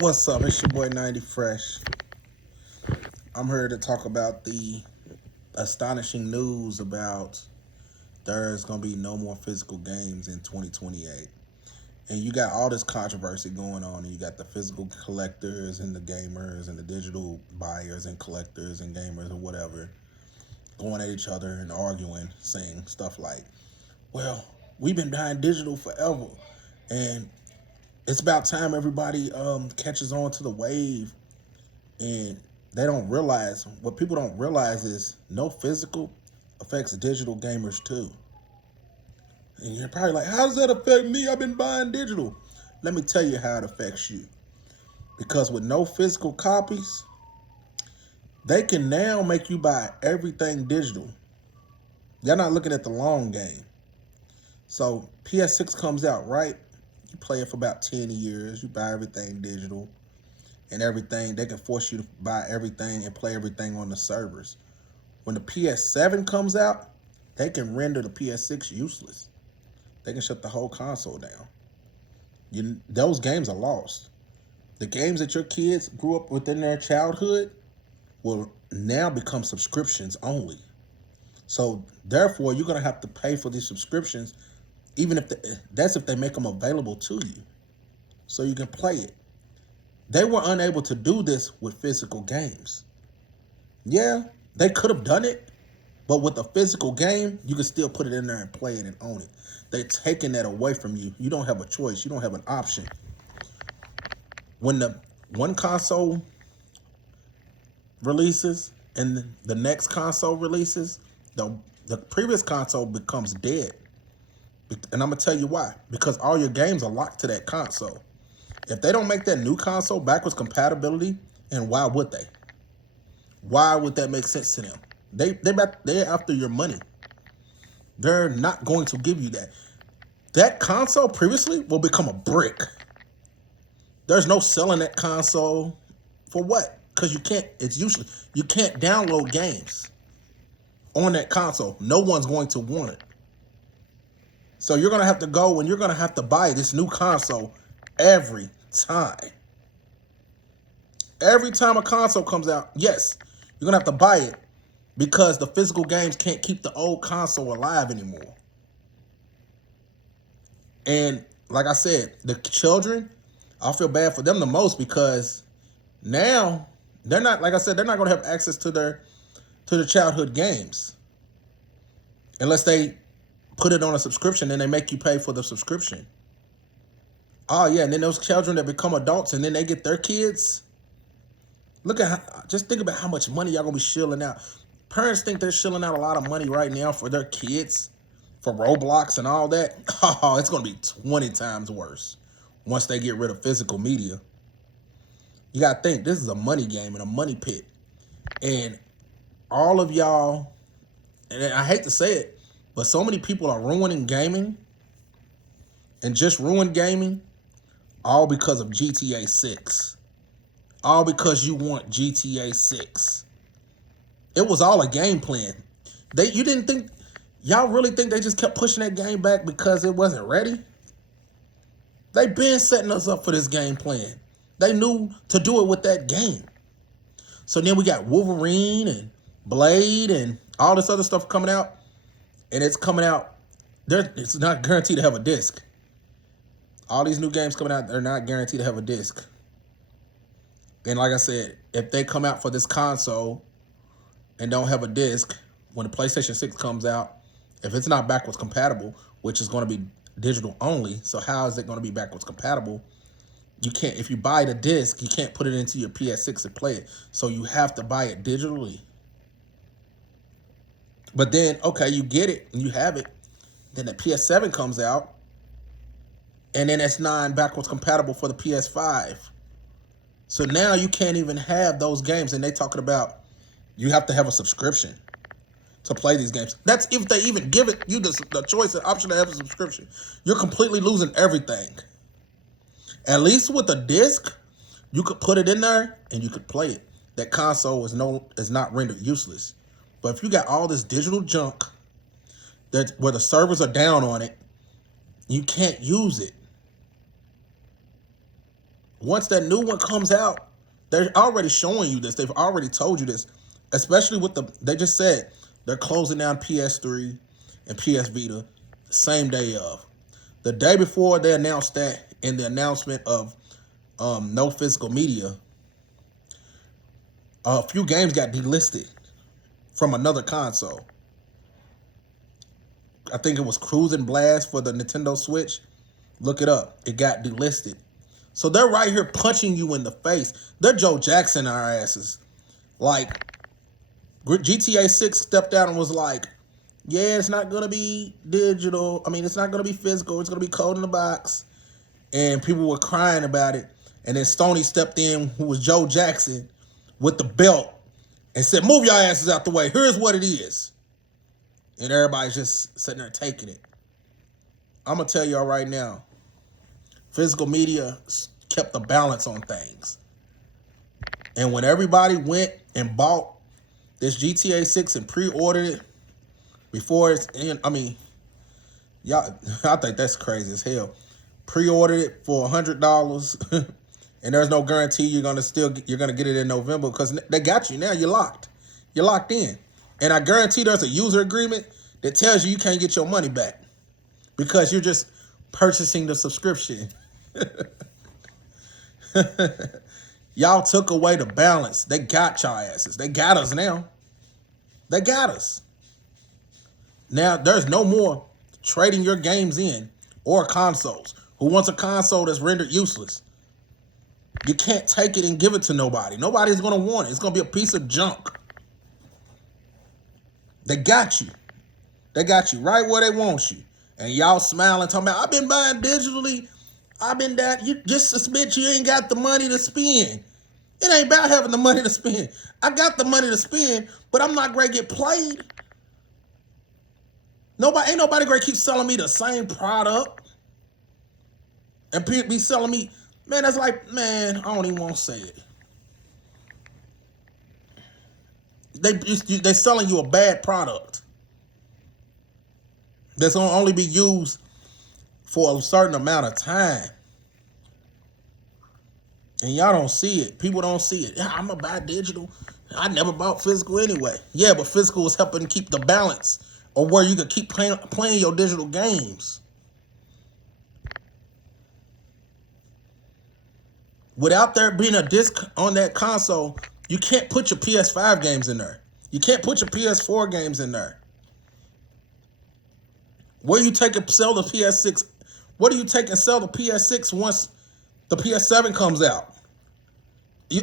What's up? It's your boy 90 Fresh. I'm here to talk about the astonishing news about there's going to be no more physical games in 2028. And you got all this controversy going on, and you got the physical collectors and the gamers and the digital buyers and collectors and gamers or whatever going at each other and arguing, saying stuff like, well, we've been buying digital forever, and it's about time everybody catches on to the wave. And they don't realize, what people don't realize is no physical affects digital gamers too. And you're probably like, how does that affect me? I've been buying digital. Let me tell you how it affects you. Because with no physical copies, they can now make you buy everything digital. You're not looking at the long game. So PS6 comes out, right? You play it for about 10 years. You buy everything digital. And everything, they can force you to buy everything and play everything on the servers. When the PS7 comes out, they can render the PS6 useless. They can shut the whole console down. Those games are lost. The games that your kids grew up within their childhood will now become subscriptions only. So therefore, you're gonna have to pay for these subscriptions, even if that's if they make them available to you, so you can play it. They were unable to do this with physical games. Yeah, they could have done it, but with a physical game, you can still put it in there and play it and own it. They're taking that away from you. You don't have a choice. You don't have an option. When the one console releases and the next console releases, the previous console becomes dead. And I'm going to tell you why. Because all your games are locked to that console. If they don't make that new console backwards compatibility, and why would they? Why would that make sense to them? They're after your money. They're not going to give you that. That console previously will become a brick. There's no selling that console for what? Because you can't download games on that console. No one's going to want it. So you're going to have to go and you're going to have to buy this new console every time. Every time a console comes out, yes, you're going to have to buy it because the physical games can't keep the old console alive anymore. And like I said, the children, I feel bad for them the most because now they're not, like I said, they're not going to have access to the childhood games unless they put it on a subscription and they make you pay for the subscription. Oh yeah, and then those children that become adults and then they get their kids. Just think about how much money y'all gonna be shilling out. Parents think they're shilling out a lot of money right now for their kids, for Roblox and all that. Oh, it's gonna be 20 times worse once they get rid of physical media. You gotta think, this is a money game and a money pit. And all of y'all, and I hate to say it, but so many people are ruining gaming and just ruined gaming all because of GTA 6. All because you want GTA 6. It was all a game plan. Y'all really think they just kept pushing that game back because it wasn't ready? They been setting us up for this game plan. They knew to do it with that game. So then we got Wolverine and Blade and all this other stuff coming out. And it's coming out, it's not guaranteed to have a disc. All these new games coming out, they're not guaranteed to have a disc. And like I said, if they come out for this console and don't have a disc, when the PlayStation 6 comes out, if it's not backwards compatible, which is going to be digital only, so how is it going to be backwards compatible? You can't, if you buy the disc, you can't put it into your PS6 and play it. So you have to buy it digitally. But then, okay, you get it and you have it. Then the PS7 comes out, and then it's not backwards compatible for the PS5. So now you can't even have those games. And they talking about you have to have a subscription to play these games. That's if they even give it you the choice and option to have a subscription. You're completely losing everything. At least with a disc, you could put it in there and you could play it. That console is not rendered useless. But if you got all this digital junk where the servers are down on it, you can't use it. Once that new one comes out, they're already showing you this. They've already told you this, especially with they just said they're closing down PS3 and PS Vita the same day of. The day before they announced that, in the announcement of no physical media, a few games got delisted from another console. I think it was Cruising Blast for the Nintendo Switch. Look it up. It got delisted. So they're right here punching you in the face. They're Joe Jackson our asses. Like, GTA 6 stepped out and was like, yeah, it's not going to be digital. I mean, it's not going to be physical. It's going to be code in the box. And people were crying about it. And then Stoney stepped in, who was Joe Jackson, with the belt and said, move your asses out the way. Here's what it is. And everybody's just sitting there taking it. I'm going to tell y'all right now, physical media kept the balance on things. And when everybody went and bought this GTA 6 and pre-ordered it before it's in, I mean, y'all, I think that's crazy as hell. Pre-ordered it for $100 and there's no guarantee you're gonna get it in November because they got you now. You're locked. You're locked in. And I guarantee there's a user agreement that tells you can't get your money back because you're just purchasing the subscription. Y'all took away the balance. They got y'all asses. They got us now. They got us. Now, there's no more trading your games in or consoles. Who wants a console that's rendered useless? You can't take it and give it to nobody. Nobody's going to want it. It's going to be a piece of junk. They got you. They got you right where they want you. And y'all smiling, talking about, I've been buying digitally. I've been that. You just admit you ain't got the money to spend. It ain't about having the money to spend. I got the money to spend, but I'm not going to get played. Ain't nobody going to keep selling me the same product. And people be selling me, man, that's like, man, I don't even want to say it. They're selling you a bad product that's going to only be used for a certain amount of time. And y'all don't see it. People don't see it. Yeah, I'm going to buy digital. I never bought physical anyway. Yeah, but physical is helping keep the balance of where you can keep playing your digital games. Without there being a disc on that console, you can't put your PS5 games in there. You can't put your PS4 games in there. Where you take and sell the PS6? What do you take and sell the PS6 once the PS7 comes out?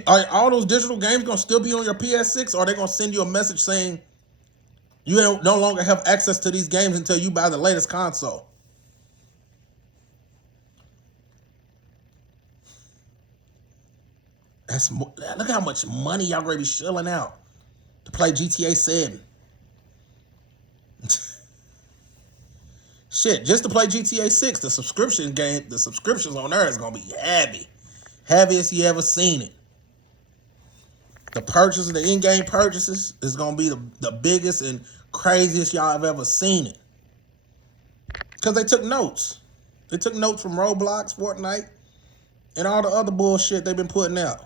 Are all those digital games going to still be on your PS6? Or are they going to send you a message saying you no longer have access to these games until you buy the latest console? Look how much money y'all going to be shelling out to play GTA 7. Shit, just to play GTA 6, the subscriptions on there is going to be heavy. Heaviest you ever seen it. The in-game purchases is going to be the biggest and craziest y'all have ever seen it. Because they took notes. They took notes from Roblox, Fortnite, and all the other bullshit they've been putting out.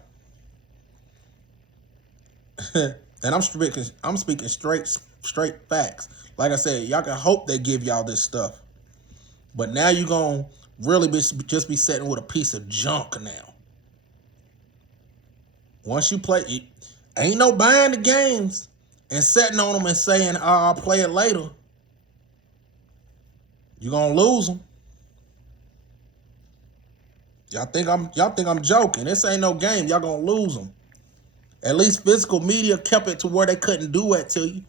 And I'm speaking straight facts. Like I said, y'all can hope they give y'all this stuff. But now you're going to really just be sitting with a piece of junk now. Once you play, ain't no buying the games and sitting on them and saying, I'll play it later. You're going to lose them. Y'all think I'm joking. This ain't no game. Y'all going to lose them. At least physical media kept it to where they couldn't do it to you.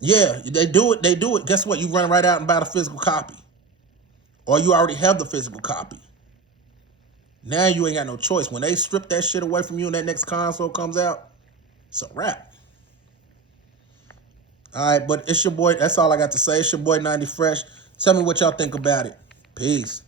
Yeah, they do it. Guess what? You run right out and buy the physical copy. Or you already have the physical copy. Now you ain't got no choice. When they strip that shit away from you and that next console comes out, it's a wrap. All right, but it's your boy. That's all I got to say. It's your boy 90 Fresh. Tell me what y'all think about it. Peace.